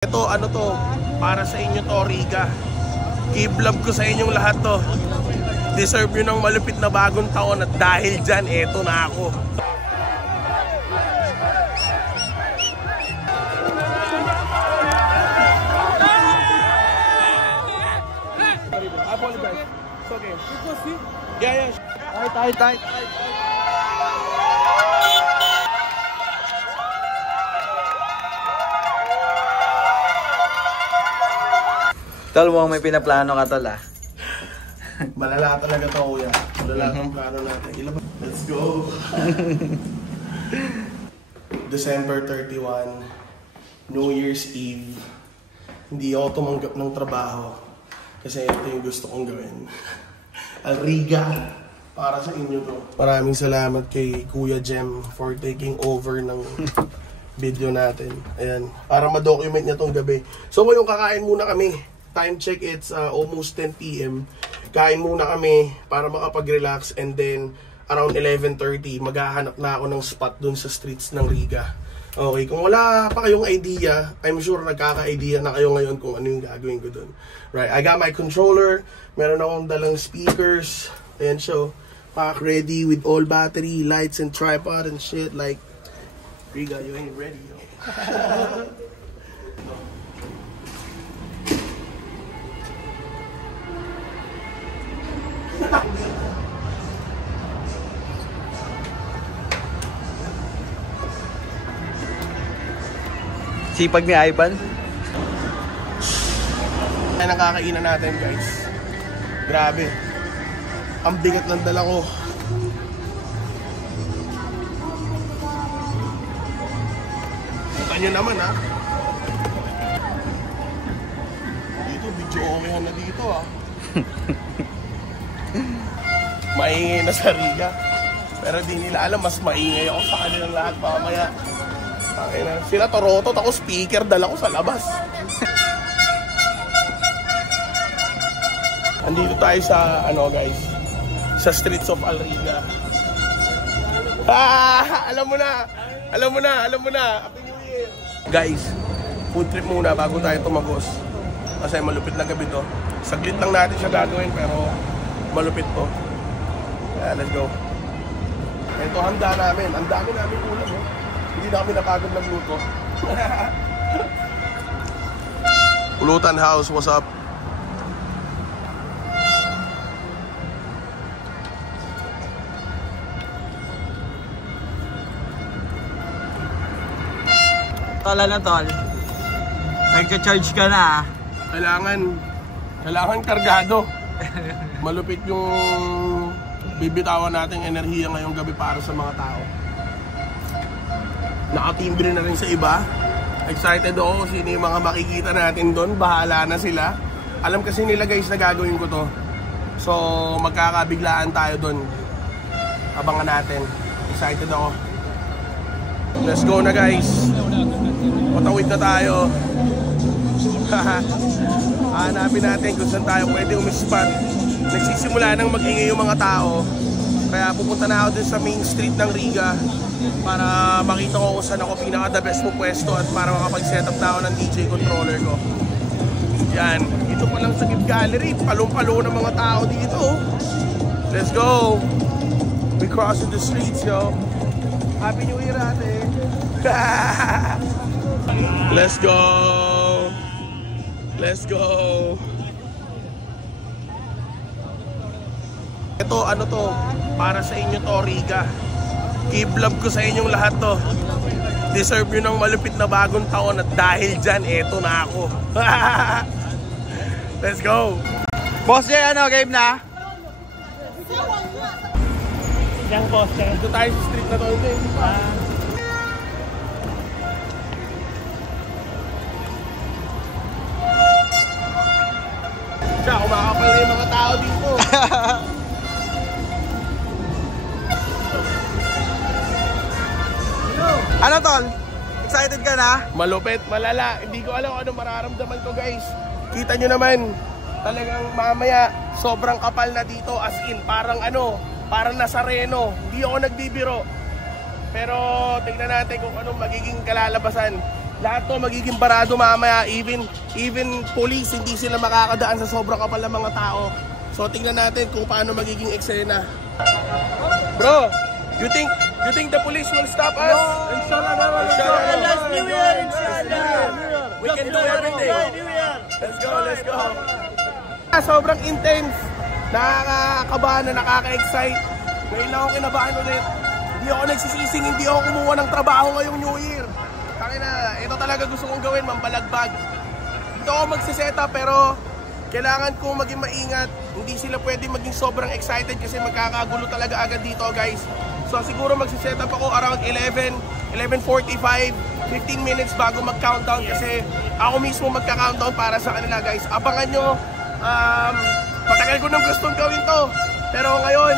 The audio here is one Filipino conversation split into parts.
Ito, ano to, para sa inyo to, Riga. Give love ko sa inyong lahat to. Deserve nyo ng malupit na bagong taon at dahil dyan, eto na ako. It's okay. Yeah. Tight. Tol, mo may pinaplano ka, tol, ah. Malala talaga to, kuya. Malala ang plano natin. Let's go! December 31, New Year's Eve. Hindi ako tumanggap ng trabaho kasi ito yung gusto kong gawin. Riga, para sa inyo to. Maraming salamat kay Kuya Jem for taking over ng video natin. Ayan, para ma-document niya tong gabi. So ngayon kakain muna kami. Time check, it's almost 10 PM. Kain muna kami para makapag-relax, and then around 11:30 maghahanap na ako ng spot dun sa streets ng Riga. Okay, kung wala pa kayong idea, I'm sure nagkaka-idea na kayo ngayon kung ano yung gagawin ko dun. Right, I got my controller, meron akong dalang speakers, ayan siya, pack ready with all battery, lights and tripod and shit. Like, Riga, you ain't ready, yo. Sipag ni Ivan. Ay, nakakainan natin, guys. Grabe. Ang bigat ng dala ko. Kita nyo naman, ha? Dito, video okay na dito, ha? Maingay na sa Riga. Pero di nila alam, mas maingay ako sa kanilang lahat mamaya. Sila Torotot, ako speaker, dala ko sa labas. Andito tayo sa, guys, sa streets of Riga. Alam mo na. Happy New Year. Guys, food trip muna bago tayo tumagos. Kasi malupit na gabi to. Saglit lang natin siya gagawin, pero malupit to. Let's go. Ito handa namin. Ang dami namin ulam, eh. Hindi na kami napagod magluto. Ulutan House, what's up? Tol, ano, tol? Nagcha-charge ka na, ah. Kailangan kargado. Malupit yung bibitawan nating enerhiya ngayong gabi para sa mga tao. Nakatimbre na rin sa iba. Excited ako sino yung mga makikita natin doon. Bahala na sila. Alam kasi nila, guys, na gagawin ko to. So magkakabiglaan tayo doon. Abangan natin. Excited ako. Let's go na, guys. Patawid na tayo. Hanapin natin kung saan tayo pwede umispot. Nagsisimula nang mag-ingay yung mga tao. Kaya pupunta na ako dun sa main street ng Riga para makita ko kung saan ako pinaka-the best mo pwesto at para makapag-setup na ako ng DJ controller ko. Yan, ito pa lang sa gift gallery, palong-palo ng mga tao dito. Let's go! We crossing the streets, yo. Happy New Year, ate! Let's go! Let's go! Ito, ano to, para sa inyo to, Riga. Give love ko sa inyong lahat to. Deserve nyo ng malupit na bagong taon at dahil dyan, eto na ako. Let's go! Boss Jay, ano, game na? Yan, boss. Dito tayo sa street na to. Siya, kumakapal na yung mga tao dito. Ano, tol? Excited ka na? Malupit, malala. Hindi ko alam kung ano mararamdaman ko, guys. Kita nyo naman, talagang mamaya sobrang kapal na dito, as in parang parang Nazareno. Hindi ako nagbibiro. Pero tingnan natin kung anong magiging kalalabasan. Lahat to magiging barado mamaya. Even police, hindi sila makakadaan sa sobrang kapal ng mga tao. So tingnan natin kung paano magiging eksena. Bro, you think the police will stop us? Inshallah. Last New Year, inshallah. We can do everything. Let's go. Sobrang intense. Nakakakabahan na nakaka-excite. Ngayon lang ako kinabahan ulit. Hindi ako nagsisising, hindi ako kumuha ng trabaho ngayong New Year. Takina, ito talaga gusto kong gawin, mambalagbag. Dito ako magsiset up pero kailangan kong maging maingat. Hindi sila pwede maging sobrang excited kasi magkakagulo talaga agad dito, guys. So siguro magsiset up ako around 11:45, 15 minutes bago mag-countdown kasi ako mismo magka-countdown para sa kanila, guys. Abangan nyo, matagal ko nang gustong gawin to. Pero ngayon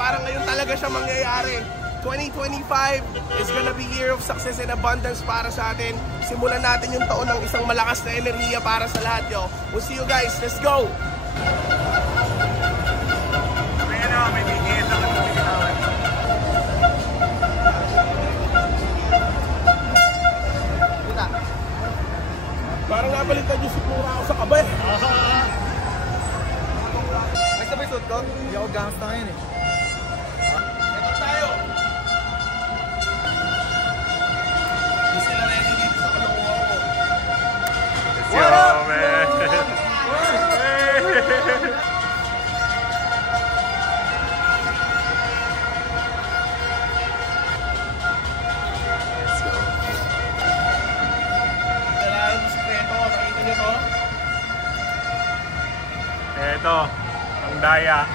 parang ngayon talaga siya mangyayari. 2025 is gonna be year of success and abundance para sa atin. Simulan natin yung taon ng isang malakas na enerhiya para sa lahat, yo. We'll see you guys. Let's go! May bigay sa parang napalitan yung sikmura ako sa kabay. May sabay suot ko? Hindi ako gangsta ngayon eh. Ito tayo. Hindi sila ready dito sa kalunguan ko. What up, man? Let's go. Kailangan yung sikreto. Nakita niyo to? Eto, ang daya.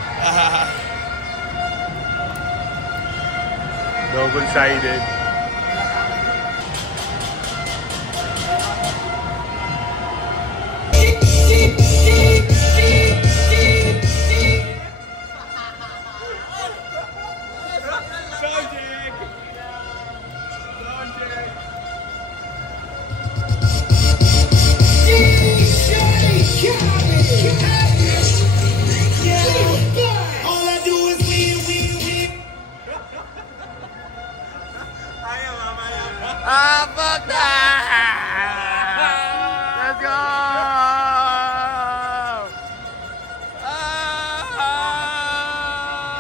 Double-sided. Fuck that! Let's go!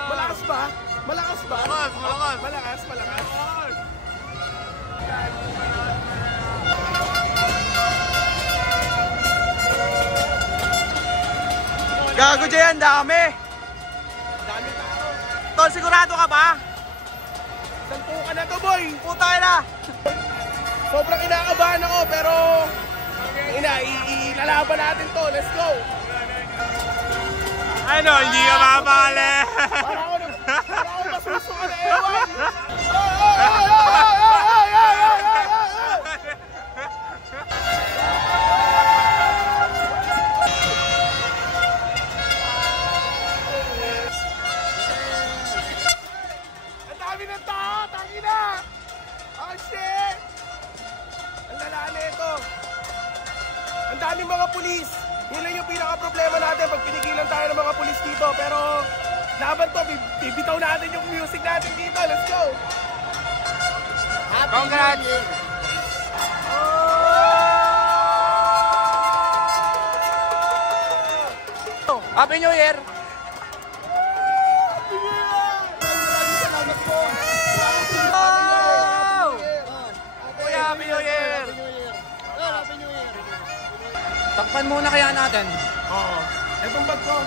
Malakas ba? Malakas ba? Malakas. Malakas. Gago dyan, dami. Dami tao. Tol, sigurado ka ba? Sampu ka na to, boy. Puta na. Sobrang inakabahan ako pero ilalaban natin to. Let's go. Ano, hindi ka mapakali. Para ako masusuka na ewan. Ang dami ng tao, tangina. Oh shit. Ang lala nito. Ang daming mga pulis. Yun lang yung pinaka-problema natin pag pinigilan tayo ng mga pulis dito. Pero laban to, bibitaw natin yung music natin dito. Let's go! Congrats! Happy New Year! Kuya, Happy New Year! Takpan muna kaya natin. Oo. Itong bag ko.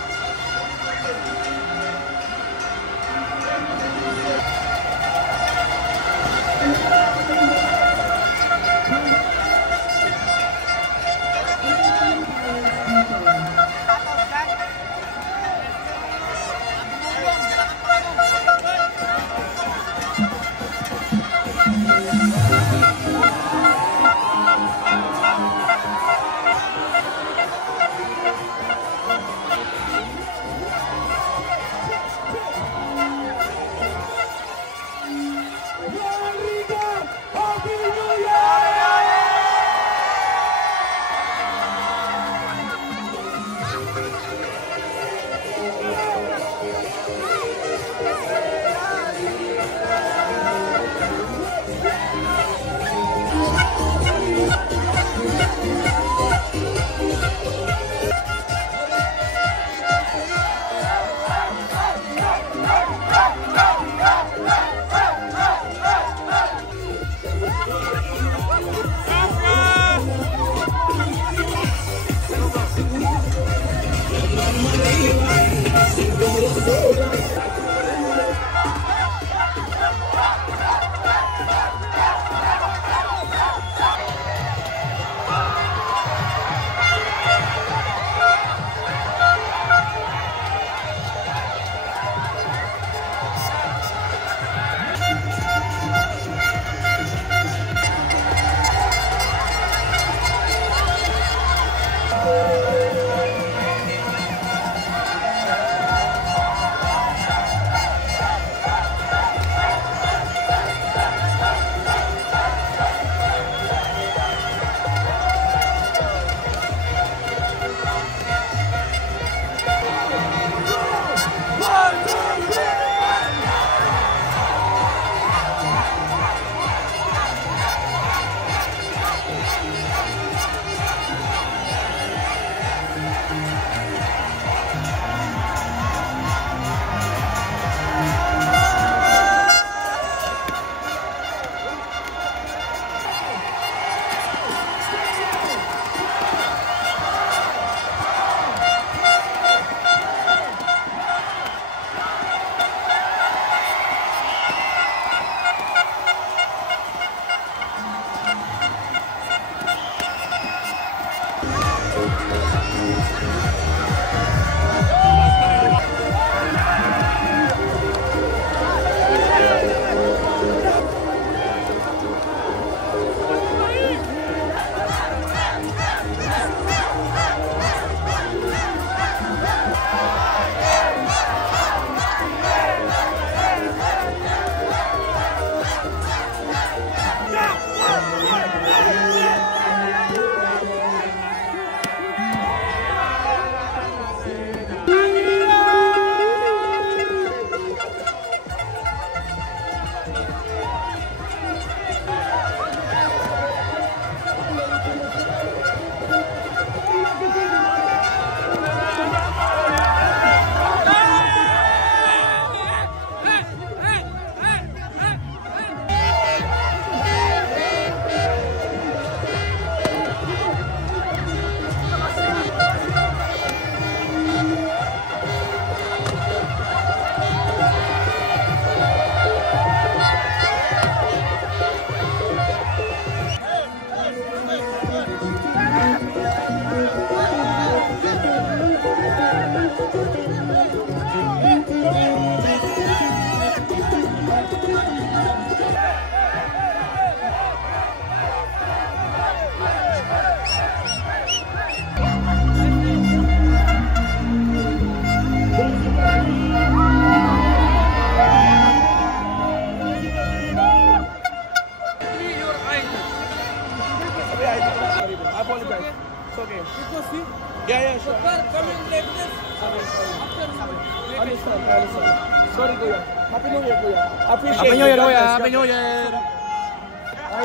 Sorry, kuya. Happy New Year, kuya. Appreciate Happy New Year, kuya. Happy New Year.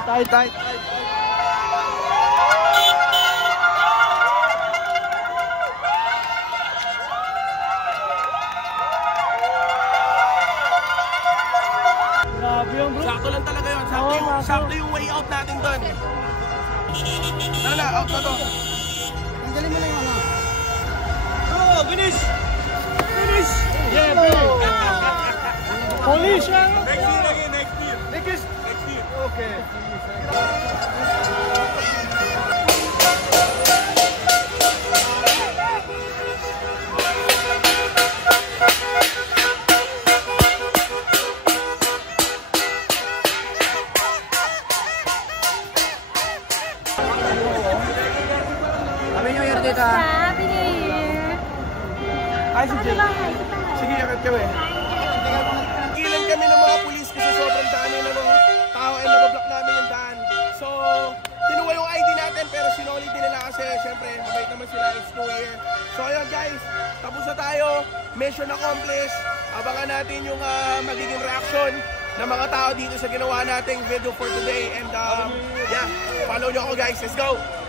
Tight. Grabe yung bro. Sakto lang talaga yun. Sakto yung way out natin doon. Tara na, out na to. Tanggalin mo na yung ano. Oh, finish! Finish! Yeah, bro. Polish! Next year again, next year. Next year. Okay. Happy New Year, tita. Happy New Year! Ay, si Jay. Bahay. Sige, akit kami. Kilan kami ng mga pulis kasi sobrang dami na ng tao and nabablock namin yung daan. So, kinuha yung ID natin pero sinoli din nila kasi syempre, mabait naman sila, it's New Year. So, ayun guys, tapos na tayo. Mission accomplished. Abangan natin yung magiging reaction ng mga tao dito sa ginawa nating video for today. And yeah, follow nyo ako guys. Let's go!